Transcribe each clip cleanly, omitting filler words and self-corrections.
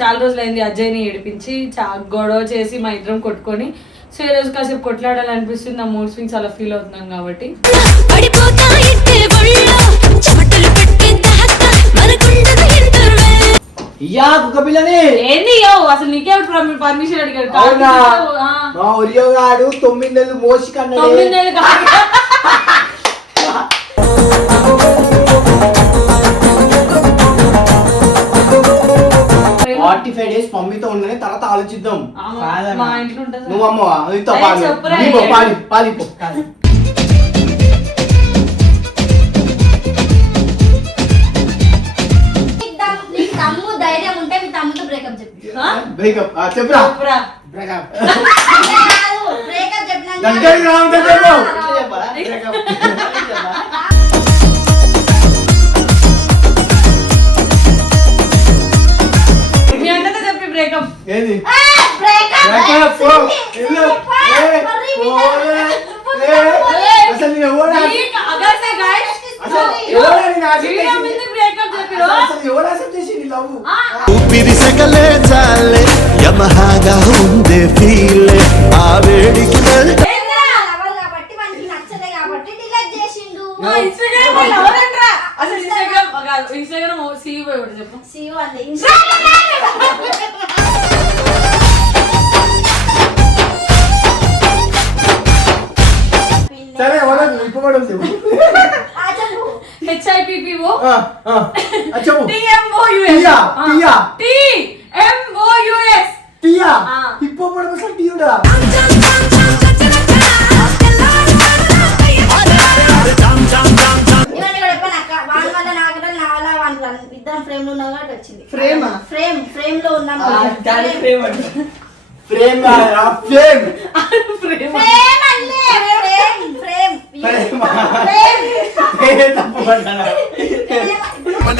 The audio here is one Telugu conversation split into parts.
చాలా రోజులైంది అజయ్ని ఏడిపించి గొడవ చేసి మా ఇద్దరం కొట్టుకొని సో ఈ రోజు కాసేపు కొట్లాడాలనిపిస్తుంది. నా మూడ్ స్వింగ్స్ అలా ఫీల్ అవుతున్నాం కాబట్టి ఏంది అసలు నీకే పర్మిషన్ అడిగాడు. 9 నెలలు మోసి 9 నెలలు 45 days మమ్మీతో ఉండని తర్వాత ఆలోచిద్దాం. మా ఇంట్లో ఉంటుంది. నువ్వు అమ్మవా పాలిపో ధైర్యం ఉంటే మీ తమ్ముతో బ్రేకప్ చెప్పు. బ్రేకప్ చెప్పురా. బ్రేకప్ బ్రేకప్ ఏది ఊపిరి సకలే చాలే యమహాగా ఉందే ఫీలే ఆ వేడికి కాబట్టి మనకి నచ్చలే కాబట్టి డిలీట్ చేసిండు. ఇన్స్టాగ్రామ్ సీఈఓ ఎవరు చెప్పు. సీఈఓ అంటే సరే ఇప్పుడు చెప్పు. HIPPO చెప్పు. TMOUS టియా హిప్పోపోటమస్ టీ ఉండదా? ఫ్రేమ్ లో ఉన్నాం కాబట్టి వచ్చింది. ఫ్రేమ్ ఫ్రేమ్ లో ఉన్నాం. Frame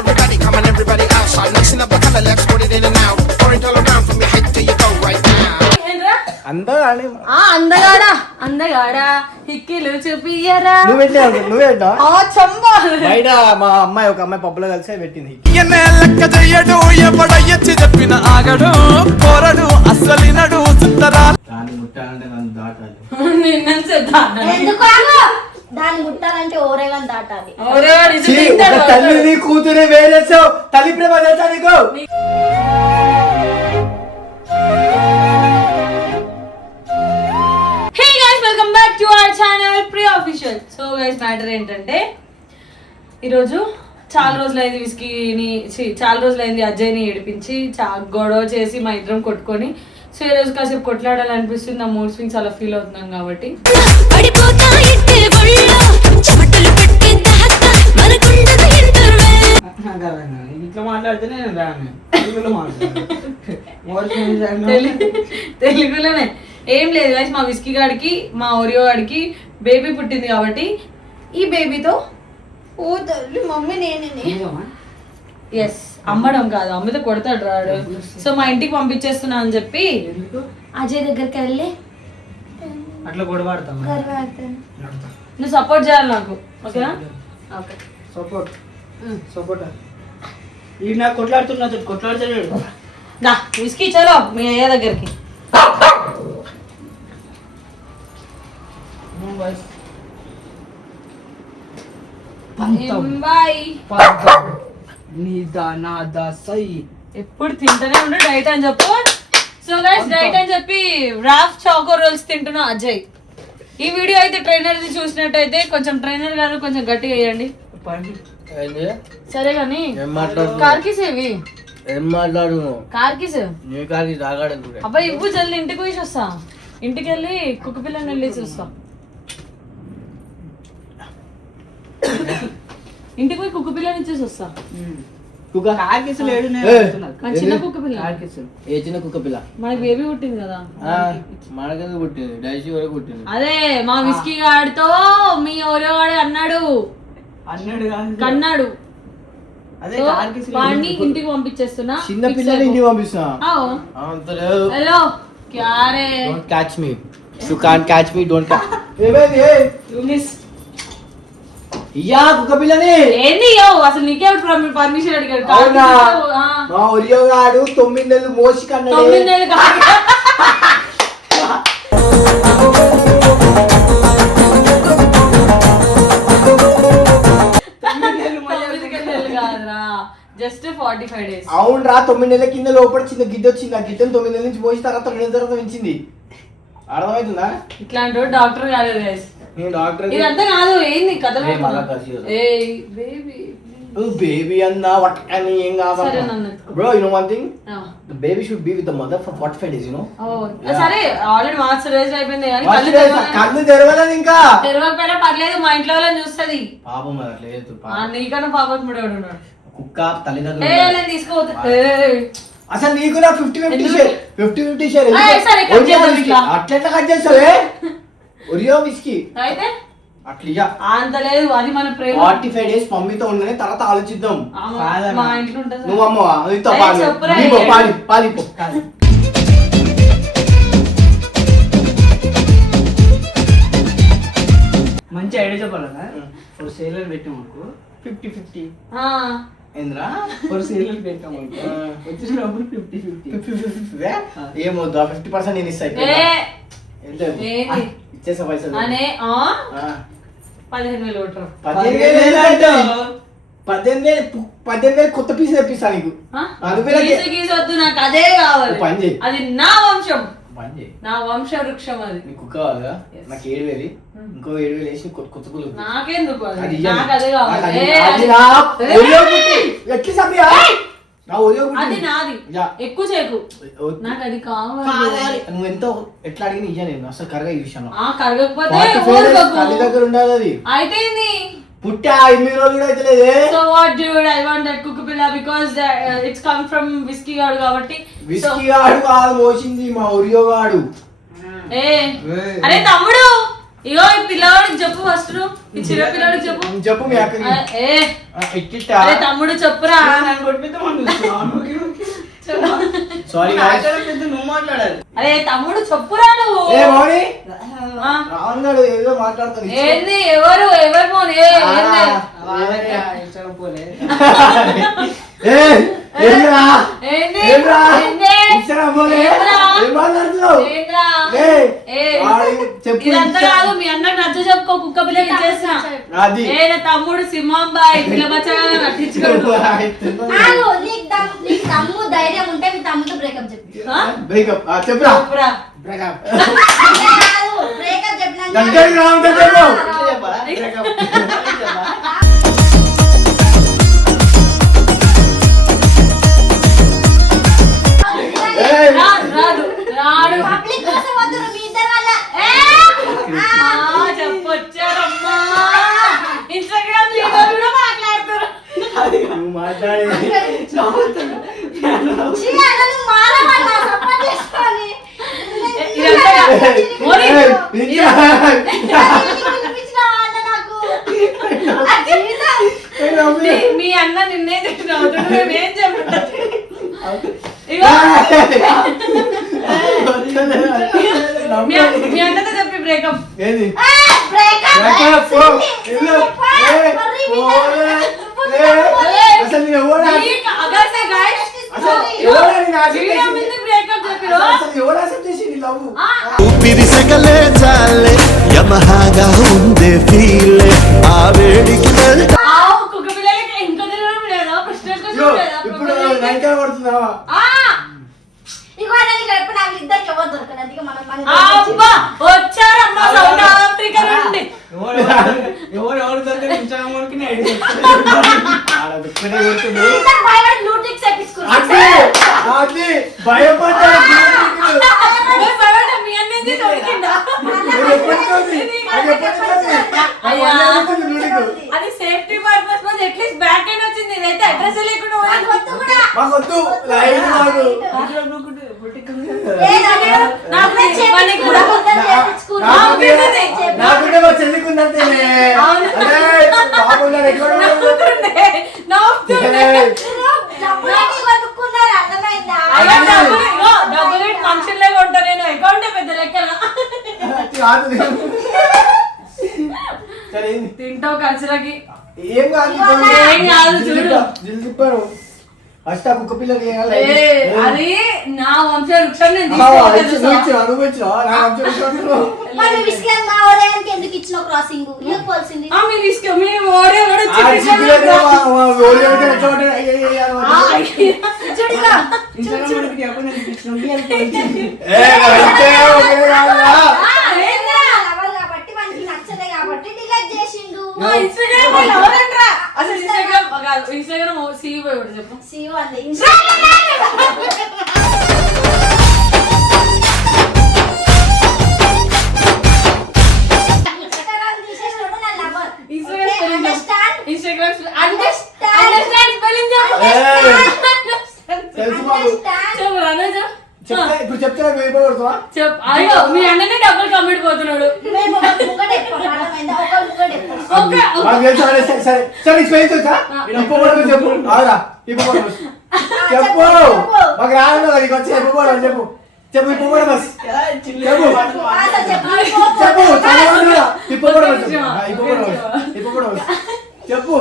everybody come on everybody outside mixing up the color let's put it in and out orange all around from your head to your toe right now అందగాడా హిక్కిలు చూపియరా. బయట మా అమ్మాయి ఒక అమ్మాయి పప్పులో కలిసి పెట్టింది. లెక్క చెయ్యడు ఎవడయ్యచ్చి చెప్పిన ఆగడు పోరడు అస్సలినడు చుట్టరా దాన్ని ముట్టాలంటే నన్ను దాటాలి. దాన్ని ముట్టాలంటే ఓరేగాని దాటాలి. తల్లిని కూతురే వేరేసావు తల్లి ప్రేమ తెలుసా నీకు? Welcome back to our channel pre official. So guys matter ఏంటంటే ఈరోజు చాలా రోజులైంది అజయ్ని ఏడిపించి గొడవ చేసి మా ఇద్దరం కొట్టుకొని సో ఈ రోజు కాసేపు కొట్లాడాలనిపిస్తుంది. నా మూడ్ స్వింగ్స్ అలా ఫీల్ అవుతున్నాం కాబట్టి ఇంట్లో మాట్లాడితేనే తెలుగులోనే ఏం లేదు గైస్. మా విస్కీ గాడికి మా ఓరియో గాడికి బేబీ పుట్టింది కాబట్టి ఈ బేబీతో ఓ తల్లి మమ్మీ నేనే ఎస్ అమ్మడం కాదు అమ్మతో కొడతాడు రాడు. సో మా ఇంటికి పంపించేస్తున్నా అని చెప్పి అజయ్ దగ్గరికి వెళ్ళి అట్లా గొడవాడతాం. నువ్వు సపోర్ట్ చేయాలి నాకు. ఓకేనా? ఓకే సపోర్ట్ ఈ నాకు కొట్లాడుతున్నాడు దా విస్కీ చలో మీ అయ్య దగ్గరికి. ఎప్పుడు తింటూనే ఉండు డైట్ అని చెప్పు. సో గైస్ డైట్ అని చెప్పి రాఫ్ చాకో రోల్స్ తింటున్నా అజయ్. ఈ వీడియో అయితే ట్రైనర్ చూసినట్టయితే కొంచెం ట్రైనర్ గారు కొంచెం గట్టిగా వేయండి సరే కానీ. కార్కిస్ ఏవి ఏం మాట్లాడు కార్కిస్ తాగాడు అబ్బాయి ఇవ్వు జల్ది ఇంటికి పోయి వస్తా. ఇంటికి వెళ్ళి కుక్క పిల్లని వెళ్ళి చూస్తా. ఇంటికి పోయి కుక్క పిల్లని ఇచ్చేసి వస్తా. చిన్న కుక్క పిల్ల ఏ చిన్న కుక్క పిల్ల మనకి బేబీ పుట్టింది కదా. మనకెందుకు పుట్టింది? డైసీ వరకు పుట్టింది. అదే మా విస్కీ గాడితో మీ ఓరియో గాడు అన్నాడు కన్నాడు. వాడిని ఇంటికి పంపించేస్తున్నా. చిన్న పిల్లలు ఇంటికి పంపిస్తున్నా. హలో క్యారే don't catch me you can't catch me don't catch ఇయ్యా కుక్క పిల్లని ఏంది అసలు నీకే పర్మిషన్ అడిగాడు అవునా? మా ఒరియో గాడు 9 నెలలు మోసి కన్నాడు 9 నెలలు కాదు జస్ట్ 45 days. అవునరా 9 నెలల కింద లోపల చిన్న గిడ్డ వచ్చింది ఆ గిడ్డను 9 నెలల నుంచి మోసిన తర్వాత 2 నెలల తర్వాత పెంచింది అర్థమవుతుందా ఇట్లాంటి డాక్టర్ కాదు guys. నేను డాక్టర్ ఇదంతా కాదు ఏంది కథ బేబీ అన్నా వాట్ అని ఏం కాదు bro you know one thing the baby should be with the mother for 45 days you know సరే ఆల్రెడీ మార్చ్ రేజ్ అయిపోయింది కానీ కళ్ళు తెరవలేదు ఇంకా తెరవకపోయినా పర్లేదు మా ఇంట్లో వాళ్ళని చూస్తుంది పాపం లేదు నీకన్నా పాపం కూడా ఉన్నాడు కుక్క తల్లిదండ్రులు తీసుకోవద్దు అసలు నీకు నా 50-50 షేర్ అట్లా కట్ చేస్తావే ఒరియో విస్కీ అయితే అట్లా అంత లేదు అది మన ప్రేమ 45 days మమ్మీతో ఉండని తర్వాత ఆలోచిద్దాం మా ఇంట్లో ఉంటుంది నువ్వు అమ్మవా పాలిపో మంచి ఐడియా చెప్పాలన్నా ఫర్ సేలర్ పెట్టామనుకో 50-50 ఏంద్రా ఫర్ సేలర్ పెట్టామనుకో వచ్చేసినప్పుడు 50-50 ఏమవుద్దా 50% నేను ఇస్తా ఇచ్చేసా పైసలు 15,000 కొత్త పీస్ తెప్పిస్తా నీకు వద్దు నాకు అదే కావాలి పని చేయి అది నా వంశం పని చేయి నా వంశ వృక్షం అది నీకు కుక్క కావాలా నాకు 7,000 ఇంకో 7,000 వేసి కొత్త కులు నాకెందుకు అది నాకు అదే కావాలి అది నాది ఎక్కువ చేకు నాకు అది కావాలి నువ్వు ఎంతో ఎట్లా అడిగిన ఇయ్యా నేను అసలు కరగా ఈ విషయంలో కరగకపోతే తల్లి దగ్గర ఉండాలి అది అయితే పుట్టా 8 రోజులు కూడా అయితే లేదే so what dude I want that కుక్క పిల్ల because it's come from whisky గాడు కాబట్టి విస్కీ గాడు కాదు మోసింది మా ఒరియో గాడు అరే తమ్ముడు ఇగో ఈ పిల్లవాడికి చెప్పు ఫస్ట్ ఈ చిన్న పిల్లవాడికి చెప్పు మీ అక్కకి అరే తమ్ముడు చెప్పురా సారీ నువ్వు మాట్లాడాలి అరే తమ్ముడు చెప్పురా నువ్వు రావన్నాడు ఏదో మాట్లాడుతుంది ఏంది ఎవరు మోని ఇదంతా కాదు మీ అన్నకు నచ్చ చెప్పుకో కుక్క పిల్లకి ఇచ్చేస్తా తమ్ముడు సింహంబాయ్ పిల్ల బచ్చగా నటించుకోడు తమ్ము ధైర్యం ఉంటే మీ తమ్ముడు బ్రేకప్ చెప్పు చెప్పురా బ్రేకప్ చెప్పినా పబ్లిక్ కోసం వద్దు మీ ఇద్దరు వల్ల చెప్పొచ్చారమ్మా ఇన్స్టాగ్రామ్ లీడర్ కూడా మాట్లాడుతారు మీ అన్న నిన్నే తిట్టినవుతాడు మేమేం చెప్తాం మీ అన్నతో చెప్పి బ్రేకప్ ఊపిరి సగలే చాలే యమహాగా ఉందే ఫీలే ఆ వేడికి కుక్క పిల్లలకి ఇంకా తినడం లేదా ఇప్పుడు నైకా పడుతున్నావా వచ్చారమ్మా సౌత్ ఆఫ్రికా నుండి ఎవరు దగ్గర ఇన్స్టాగ్రామ్ భయపడ్డా మీ అన్నది దొరికిందా అది సేఫ్టీ పర్పస్ మీద అట్లీస్ట్ బ్యాక్ ఎండ్ వచ్చింది ఇదైతే అడ్రస్ లేకుండా ఫంక్షన్ లాగా ఉంటా నేను అకౌంట్ పెద్ద లెక్కన సరే ఏంది? తింటావు ఖర్చులకి. ఏం కాదు ఏం కాదు, చూడు. జిల్ తిప్పాను ఫస్ట్ ఆ కుక్క పిల్లకి వేయాలి. అది నా వంశ వృక్షం నేను నువ్వు ఇచ్చినావు నా వంశ వృక్షం. మరి విస్కర్ మా ఓరేయానికి ఎందుకు ఇచ్చినావు క్రాసింగ్? ఎందుకు పోల్సింది? మీరు ఇష్టం మీ ఓడే కూడా ఆ చిక్కులకి ఓడి ఓడి చోట చూడిగా ఇన్స్టాగ్రామ్ లో అప్పుడు నేను చూపించిన లవర్ కాబట్టి మనకి నచ్చలే కాబట్టి డిలీట్ చేసిండు. ఇన్స్టాగ్రామ్ వాళ్ళు ఎవరంట్రా? అసలు ఇన్స్టాగ్రామ్ CEO ఎవరు చెప్పు? CEO అంది. ఇన్స్టాగ్రామ్ అండర్స్టాండ్ స్పెల్లింగ్ తెలుసు బాబు. చెప్పు రమేష్ చెప్తే ఇప్పుడు చెప్తే వేయబడుతుందా? చెప్పు. అయ్యో మీ అన్ననే డబ్బులు కమ్మిడి పోతున్నాడు. నాకు తెలుసు. సరే సరే సరే స్పేయించా ఇప్పబడదు చెప్పు. అవురా ఇప్పబడదు చెప్పు. మాకు రాదు నీకు వచ్చి ఇప్పబడదు చెప్పు. చెప్పు ఇప్పబడదు చెప్పు చెప్పు ఇప్పబడదు ఇప్పబడదు చెప్పు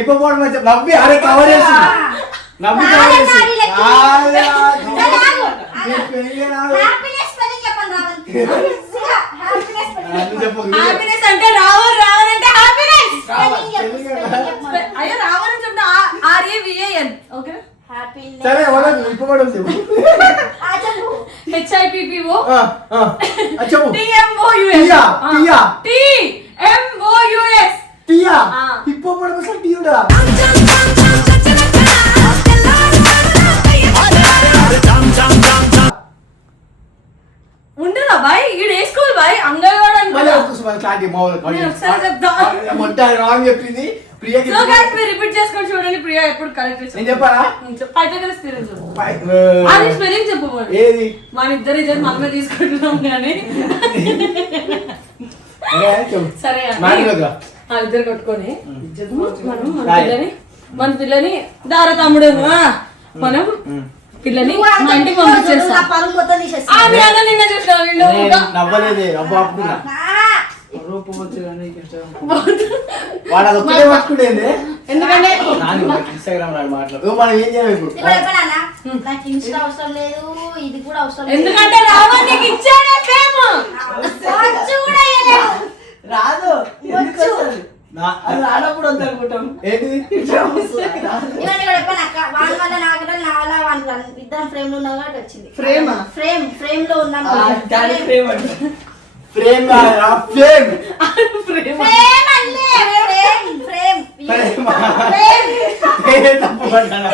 ఇప్పబడదు చెప్పు. నవ్వి అరే కవర్ చేసి నవ్వి కవర్ చేసి చెప్పు. హ్యాపీనెస్ అంటే రావర్ అంటే హ్యాపీనెస్. అయ్యో రావర్ అని చెప్తా RAVAN. ఓకే సరే వదలు ఇప్పబడదు చెప్పు. HIPPO చెప్పు. TMOUS టియా ఇప్పబడదు అసలు టీ ఉండదా? ఉండదా బాయ్? ఈడు వేసుకోవాలి బాయ్. అంగన్వాడు మళ్ళీ అనుకున్నా. ఒక్కసారి క్లారిటీ మామూలు నేను ఒకసారి చెప్తా. మొత్తం రాంగ్ చెప్పింది ప్రియకి. సో గైస్ మీరు రిపీట్ చేసుకొని చూడండి. ప్రియా ఎప్పుడు కరెక్ట్ నేను చెప్పారా? పైథాగరస్ థియరం చెప్పు. అది స్పెల్లింగ్ చెప్పు మరి. ఏది మన ఇద్దరు ఇద్దరు మనమే తీసుకుంటున్నాం కానీ సరే ఇద్దరు కొట్టుకొని మనం మన పిల్లని దార తమ్ముడు మనం పిల్లని మా ఇంటికి పంపించేస్తాం. మీ అన్న నిన్న చూసినా నవ్వలేదే అబ్బా ఆపుకున్నా రూపవచ్చు కానీ వాడు అది ఒక్కటే పట్టుకుంటేంది. ఎందుకంటే ఇన్స్టాగ్రామ్ నాడు మాట్లాడు మనం ఏం చేయాలి ఇప్పుడు? నాకు ఇన్స్టా అవసరం లేదు, ఇది కూడా అవసరం లేదు. ఎందుకంటే రావా నీకు ఇచ్చాడే ఫేమ్. వచ్చు కూడా ఇయ్యలేదు. రాదు అది రానప్పుడు వద్దు అనుకుంటాం. ఏంటిది? ఇవన్నీ కూడా చెప్పాను అక్క. వాని వల్ల నాకు నా వల్ల వాని ఇద్దరం ఫ్రేమ్ లో ఉన్నాం కాబట్టి వచ్చింది. ఫ్రేమా? ఫ్రేమ్ లో ఉన్నాం. దాని ఫ్రేమ్ అంటే ఫ్రేమ్ కాదురా ఫ్రేమ్. ఫ్రేమ్ అన్లే ఫ్రేమ్ తప్పు పడ్డానా?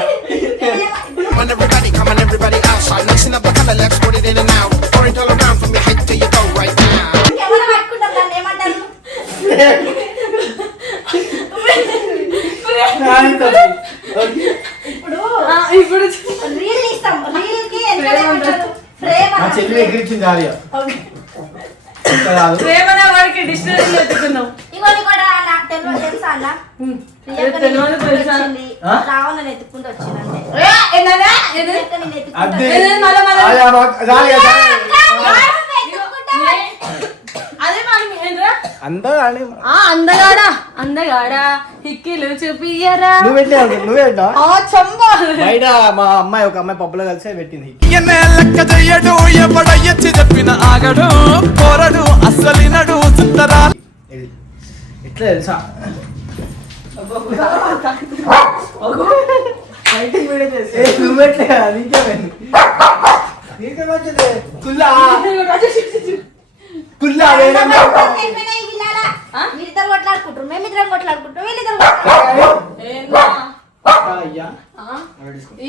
Come on everybody outside. Mixing up the color, let's put it in and out. Pouring all around from your head to your toe right now. ఎవరు పట్టుకుంటాం దాన్ని ఏమంటారు? ఇప్పుడు రీల్ ఇస్తాం. రీల్ కి ఎంత ఏమంటారు? ఫ్రేమ్ మా చెల్లి ఎగిరించింది ఆర్య. ప్రేమ అనే వాడికి డిక్షనరీలో ఎత్తుకున్నాం. ఇవన్నీ కూడా నాకు తెలుసా అన్న? రావాలని ఎత్తుకుంటూ వచ్చిందంటే అందగాడా హిక్కిలు చూపియరా. బయట మా అమ్మాయి ఒక అమ్మాయి పప్పులో కలిసి పెట్టింది. లెక్క చెయ్యడు ఎవడయ్యచ్చి చెప్పిన ఆగడు పోరడు అస్సలినడు సుందరా. ఎట్లా తెలుసా? నువ్వెట్లే కుల్లా కుల్లా మీరిద్దరు కొట్లాడుకుంటారు, మేమిద్దరం కొట్లాడుకుంటాం, వీళ్ళిద్దరు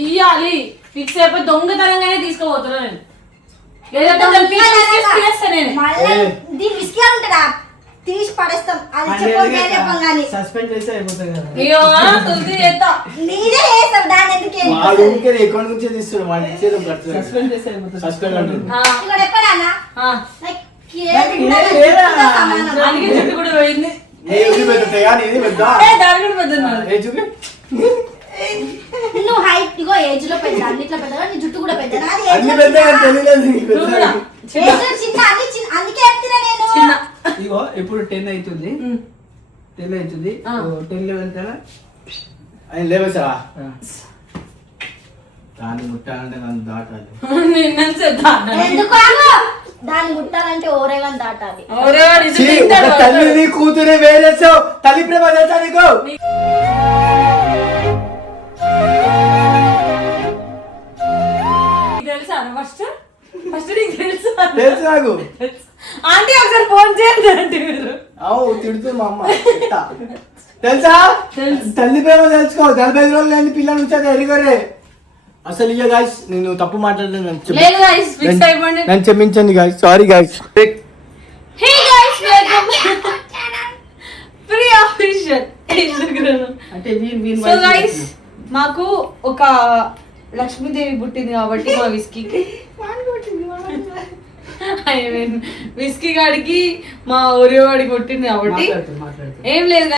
ఇయ్యాలి ఫిక్స్ అయిపోయి దొంగతనంగానే తీసుకోబోతున్నా నేను. దీని విస్కీ ఉంటుందా? తీసి పడేస్తాం. అది చెప్పంగానే సస్పెండ్ చేస్తే అయిపోతుంది కదా. నీదే వేస్తాం. దాని ఎందుకు ఎక్కడ నుంచే తీస్తాడు వాడిని ఇచ్చేది సస్పెండ్ చేస్తే అయిపోతుంది. సస్పెండ్ అంటుంది. ఇక్కడ ఎప్పుడన్నా జుట్టు కూడా పోయింది. నువ్వు హైట్ ఇగో ఏజ్ లో పెద్ద, అన్నిట్లో పెద్దగా, నీ జుట్టు కూడా పెద్ద. అన్ని పెద్ద తెలియలేదు. చిన్న అందుకే చెప్తున్నా నేను. ఇగో ఇప్పుడు 10 అవుతుంది 10 అవుతుంది 10 లెవెల్ కదా ఆయన లేవచ్చావా దాన్ని ముట్టాలంటే నన్ను దాటాలి. ఎందుకు ఆగు? దాన్ని ముట్టాలంటే ఓరేగని దాటాలి. ఛీ, ఒక తల్లిని కూతురే వేరేసావు. తల్లి ప్రేమ తెలుసా నీకు? తెలుసా ఫస్ట్ నీకు తెలుసా? తెలుసు నాకు. ఆంటీ ఒకసారి ఫోన్ చేయండి ఆంటీ మీరు. అవు తిడుతుంది మా అమ్మ. తెలుసా? తల్లి ప్రేమ తెలుసుకో. 45 రోజులు లేని పిల్లలు ఉంచాక ఎరిగరే. అసలు ఇయ్య గాయస్, నేను తప్పు మాట్లాడలేదు. లేదు guys, fix అయిపోండి. నన్ను క్షమించండి guys, sorry guys. Hey guys, welcome Priya Fisher Instagram. అంటే వీన్ సో గైస్ మాకు ఒక లక్ష్మీదేవి పుట్టింది కాబట్టి మా విస్కీకి ఐ మీన్ విస్కీ గాడికి మా ఓరియో గాడికి పుట్టింది కాబట్టి మాట్లాడుతూ ఏం లేదు